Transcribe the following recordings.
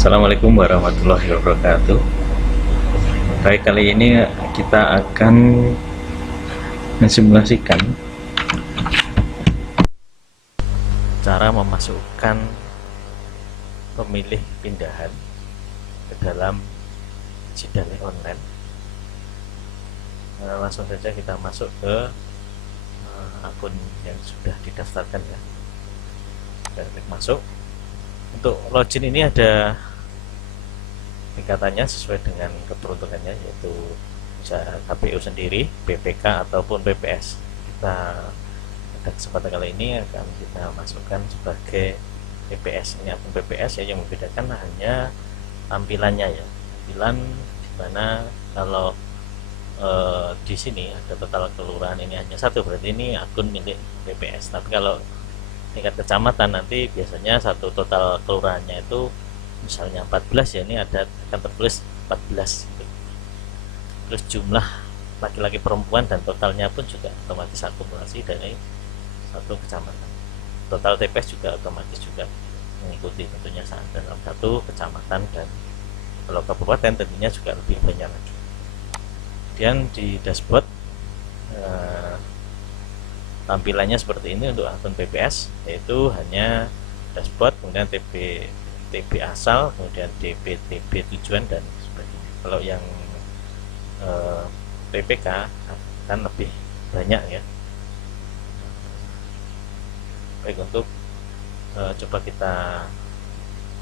Assalamualaikum warahmatullahi wabarakatuh. Baik, kali ini kita akan mensimulasikan cara memasukkan pemilih pindahan ke dalam Cidale online. Langsung saja kita masuk ke akun yang sudah didaftarkan ya. Kita klik masuk. Untuk login ini ada tingkatannya sesuai dengan keperuntukannya, yaitu bisa KPU sendiri, BPK ataupun BPS. Kita pada kesempatan kali ini akan kita masukkan sebagai BPS. Ini akun BPS ya, yang membedakan hanya tampilannya ya, tampilan dimana kalau di sini ada total kelurahan ini hanya satu, berarti ini akun milik BPS. Tapi kalau tingkat kecamatan nanti biasanya satu total kelurahannya itu misalnya 14 ya, ini ada akan tertulis 14 gitu. Terus jumlah laki-laki perempuan dan totalnya pun juga otomatis akumulasi dari satu kecamatan. Total TPS juga otomatis juga mengikuti tentunya dalam satu kecamatan, dan kalau kabupaten tentunya juga lebih banyak lagi. Kemudian di dashboard tampilannya seperti ini untuk akun BPS, yaitu hanya dashboard, kemudian TB asal, kemudian TB tujuan dan sebagainya. Kalau yang PPK kan lebih banyak ya. Baik, untuk coba kita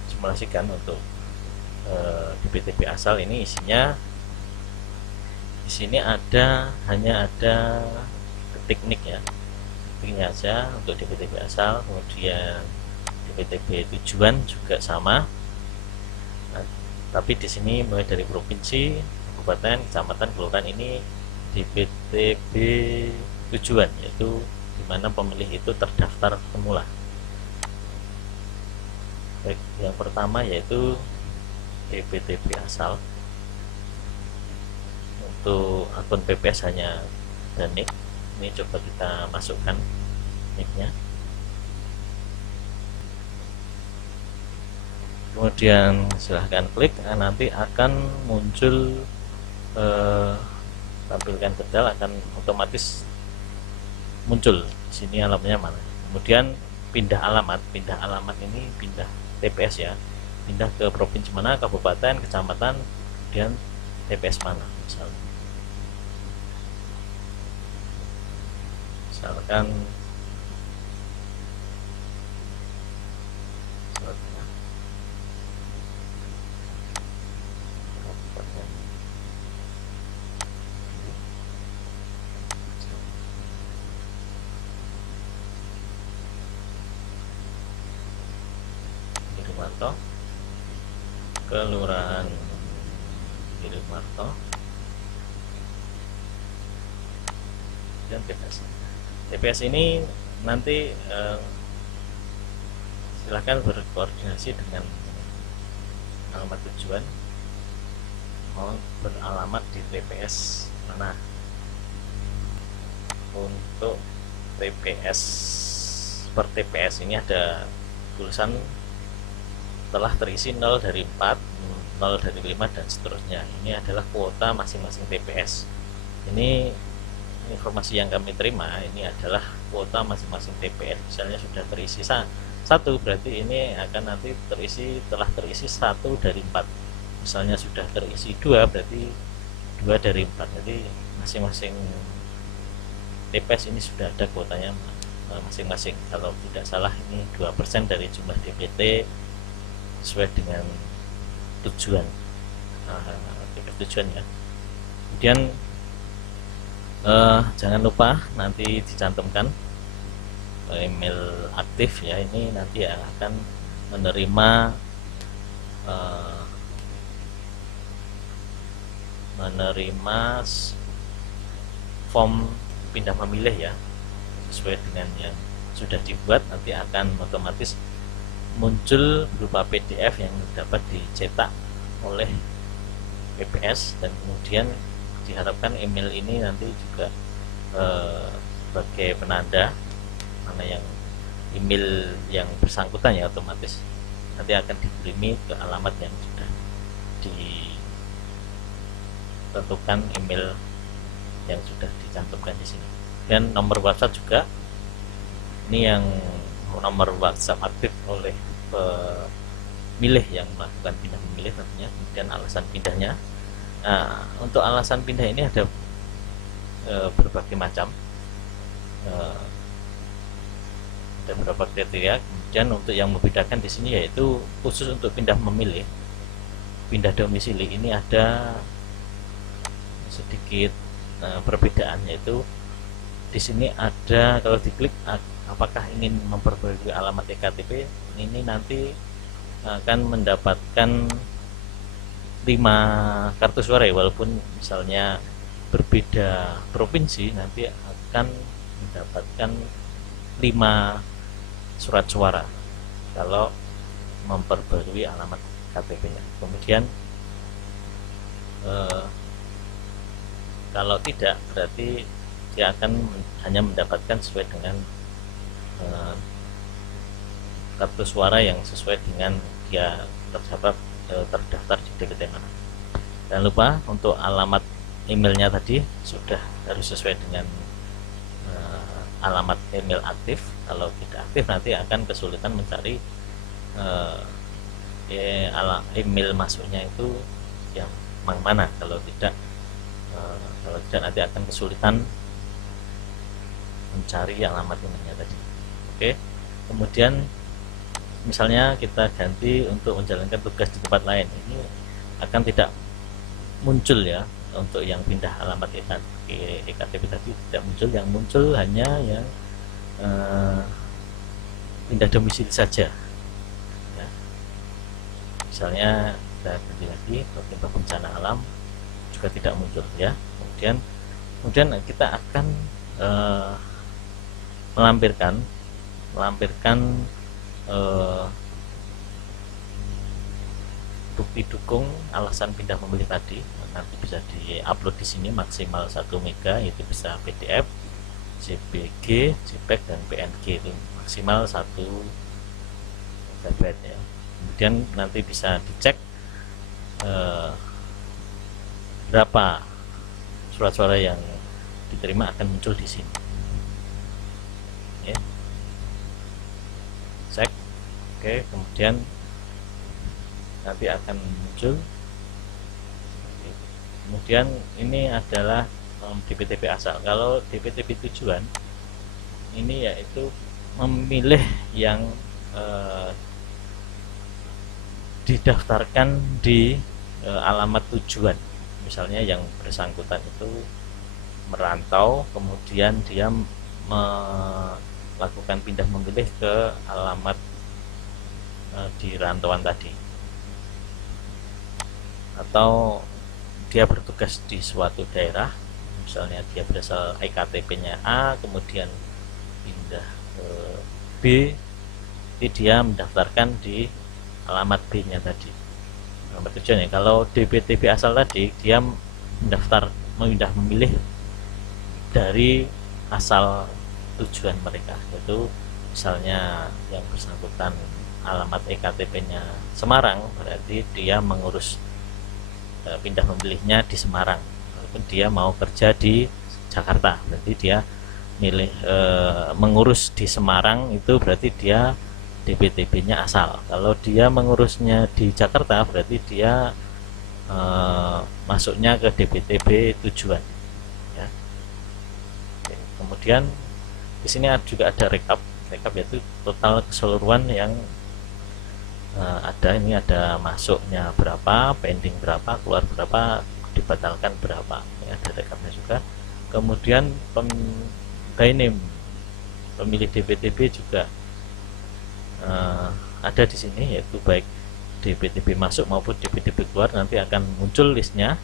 simulasikan untuk DB asal ini isinya, di sini hanya ada teknik ya, tekniknya aja untuk DPTB asal. Kemudian DPTB tujuan juga sama, nah, tapi di sini mulai dari provinsi, kabupaten, kecamatan, kelurahan ini DPTB tujuan, yaitu dimana pemilih itu terdaftar semula. Baik, yang pertama yaitu DPTB asal. Untuk akun PPS hanya dan nick. Ini coba kita masukkan nicknya, kemudian silahkan klik. Nanti akan muncul tampilkan detail, akan otomatis muncul di sini alamatnya mana. Kemudian pindah alamat ini pindah TPS ya, pindah ke provinsi mana, kabupaten, kecamatan, kemudian TPS mana. Misalkan Girimarto, kelurahan Girimarto, dan TPS ini nanti silahkan berkoordinasi dengan alamat tujuan, mau beralamat di TPS mana. Untuk TPS per TPS ini ada tulisan telah terisi 0 dari 4, 0 dari 5 dan seterusnya. Ini adalah kuota masing-masing TPS. Ini informasi yang kami terima, ini adalah kuota masing-masing TPS. Misalnya sudah terisi satu, berarti ini akan nanti telah terisi 1 dari 4. Misalnya sudah terisi 2, berarti 2 dari 4. Jadi masing-masing TPS ini sudah ada kuotanya masing-masing. Kalau tidak salah ini 2% dari jumlah DPT sesuai dengan tujuan, TPS tujuan ya. Kemudian jangan lupa nanti dicantumkan email aktif ya, ini nanti akan menerima form pindah memilih ya, sesuai dengan yang sudah dibuat. Nanti akan otomatis muncul berupa PDF yang dapat dicetak oleh PPS, dan kemudian diharapkan email ini nanti juga sebagai penanda mana yang email yang bersangkutan ya, otomatis nanti akan dikirimi ke alamat yang sudah ditentukan, email yang sudah dicantumkan di sini. Dan nomor WhatsApp juga, ini yang nomor WhatsApp aktif oleh pemilih yang melakukan pindah memilih tentunya. Kemudian alasan pindahnya, nah untuk alasan pindah ini ada berbagai macam, ada beberapa kriteria. Kemudian untuk yang membedakan di sini yaitu khusus untuk pindah memilih, pindah domisili ini ada sedikit perbedaan, yaitu di sini ada, kalau diklik apakah ingin memperbarui alamat ektp, ini nanti akan mendapatkan 5 kartu suara ya, walaupun misalnya berbeda provinsi nanti akan mendapatkan 5 surat suara kalau memperbarui alamat KTP-nya. Kemudian kalau tidak, berarti dia akan hanya mendapatkan sesuai dengan kartu suara yang sesuai dengan dia terdaftar di DPT mana. Jangan lupa untuk alamat emailnya tadi sudah harus sesuai dengan alamat email aktif. Kalau tidak aktif nanti akan kesulitan mencari email masuknya itu yang mana. Kalau tidak nanti akan kesulitan mencari alamat emailnya tadi. Oke. Kemudian misalnya kita ganti untuk menjalankan tugas di tempat lain, ini akan tidak muncul ya. Untuk yang pindah alamat ektp tadi tidak muncul, yang muncul hanya yang pindah domisili saja ya. Misalnya kita ganti lagi ke bencana alam, juga tidak muncul ya. Kemudian kita akan melampirkan bukti dukung alasan pindah memilih tadi. Nanti bisa diupload di sini maksimal 1 mega, itu bisa PDF, JPG, JPEG dan PNG, itu maksimal 1 MB ya. Kemudian nanti bisa dicek berapa surat suara yang diterima akan muncul di sini ya. Cek. Oke, kemudian nanti akan muncul. Kemudian ini adalah DPTP asal. Kalau DPTP tujuan ini yaitu memilih yang didaftarkan di alamat tujuan. Misalnya yang bersangkutan itu merantau, kemudian dia melakukan pindah memilih ke alamat di rantauan tadi, atau dia bertugas di suatu daerah, misalnya dia berasal ektp-nya A, kemudian pindah ke B, jadi dia mendaftarkan di alamat B-nya tadi, alamat tujuan ya. Kalau DPTP asal tadi dia memindah memilih dari asal tujuan mereka, yaitu misalnya yang bersangkutan alamat ektp-nya Semarang, berarti dia mengurus pindah memilihnya di Semarang. Walaupun dia mau kerja di Jakarta, berarti dia mengurus di Semarang, itu berarti dia DPTP-nya asal. Kalau dia mengurusnya di Jakarta, berarti dia masuknya ke DPTP tujuan ya. Oke, kemudian di sini juga ada rekap yaitu total keseluruhan yang ada. Ini ada masuknya berapa, pending berapa, keluar berapa, dibatalkan berapa, ini ada rekapnya juga. Kemudian by name pemilih DPTP juga ada di sini, yaitu baik DPTP masuk maupun DPTP keluar. Nanti akan muncul listnya,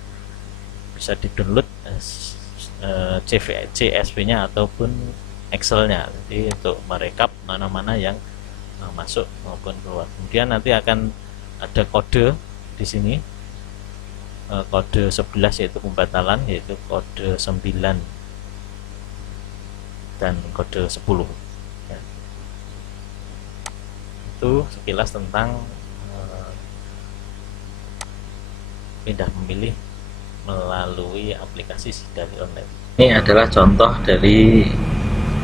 bisa di download CSV nya ataupun Excel nya, jadi untuk merekap mana-mana yang masuk maupun keluar. Kemudian nanti akan ada kode di sini, kode 11 yaitu pembatalan, yaitu kode 9 dan kode 10 ya. Itu sekilas tentang pindah memilih melalui aplikasi Sidale Online. Ini adalah contoh dari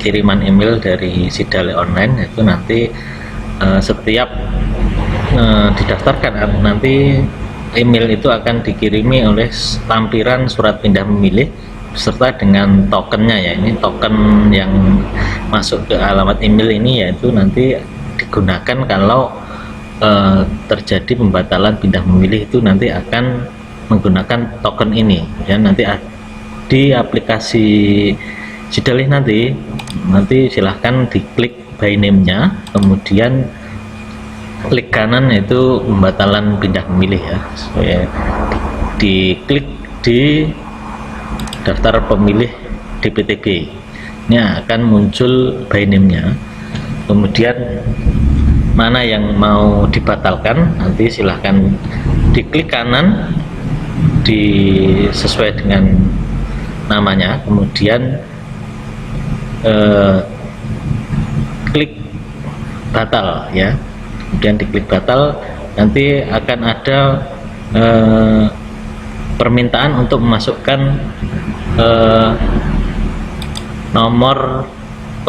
kiriman email dari Sidale Online, itu nanti setiap didaftarkan nanti email itu akan dikirimi oleh lampiran surat pindah memilih beserta dengan tokennya ya. Ini token yang masuk ke alamat email ini yaitu nanti digunakan kalau terjadi pembatalan pindah memilih, itu nanti akan menggunakan token ini ya. Nanti di aplikasi Sidale nanti silahkan diklik by name-nya, kemudian klik kanan yaitu pembatalan pindah memilih ya, diklik di daftar pemilih DPTB, ini akan muncul by name-nya, kemudian mana yang mau dibatalkan nanti silahkan diklik kanan sesuai dengan namanya, kemudian klik batal ya, kemudian diklik batal, nanti akan ada permintaan untuk memasukkan nomor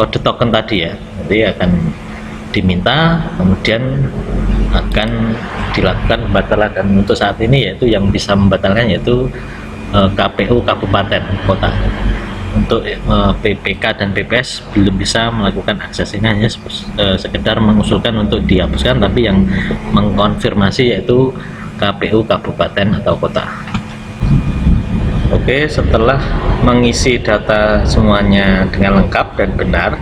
kode token tadi ya, nanti akan diminta, kemudian akan dilakukan pembatalan. Dan untuk saat ini yaitu yang bisa membatalkan yaitu KPU kabupaten kota. Untuk PPK dan PPS belum bisa melakukan akses, ini hanya sekedar mengusulkan untuk dihapuskan, tapi yang mengkonfirmasi yaitu KPU kabupaten atau kota. Oke, setelah mengisi data semuanya dengan lengkap dan benar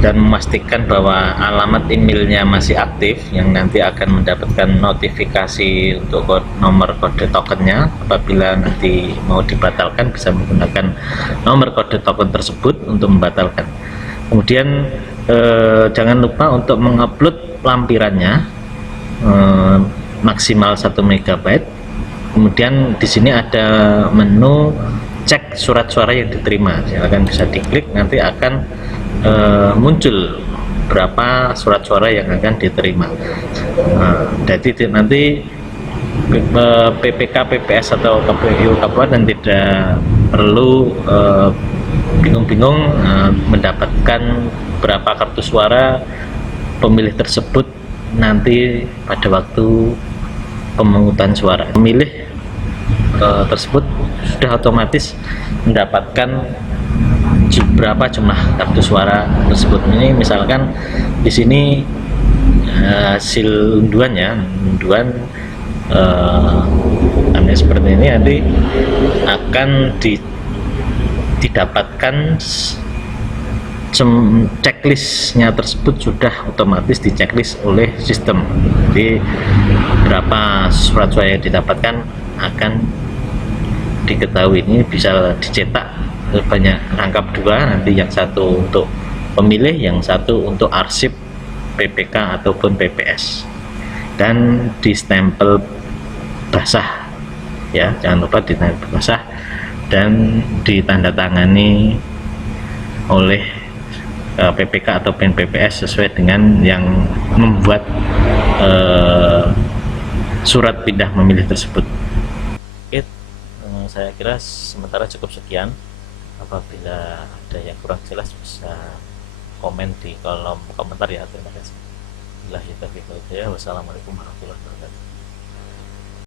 dan memastikan bahwa alamat emailnya masih aktif, yang nanti akan mendapatkan notifikasi untuk nomor kode tokennya. Apabila nanti mau dibatalkan bisa menggunakan nomor kode token tersebut untuk membatalkan. Kemudian jangan lupa untuk mengupload lampirannya maksimal 1 MB. Kemudian di sini ada menu cek surat suara yang diterima, silahkan bisa diklik, nanti akan muncul berapa surat suara yang akan diterima. Jadi nanti PPK, PPS atau KPU kabupaten tidak perlu bingung-bingung mendapatkan berapa kartu suara pemilih tersebut nanti pada waktu pemungutan suara. Pemilih tersebut sudah otomatis mendapatkan berapa jumlah kartu suara tersebut. Ini misalkan di sini hasil unduannya, seperti ini, nanti akan didapatkan checklistnya tersebut sudah otomatis diceklis oleh sistem. Jadi berapa surat suara yang didapatkan akan diketahui. Ini bisa dicetak banyak, rangkap 2, nanti yang satu untuk pemilih, yang satu untuk arsip PPK ataupun PPS, dan di stempel basah ya, jangan lupa di stempel basah dan ditandatangani oleh PPK atau PPS sesuai dengan yang membuat surat pindah memilih tersebut. Oke, saya kira sementara cukup sekian. Apabila ada yang kurang jelas bisa komen di kolom komentar ya. Terima kasih. Wassalamualaikum warahmatullahi wabarakatuh.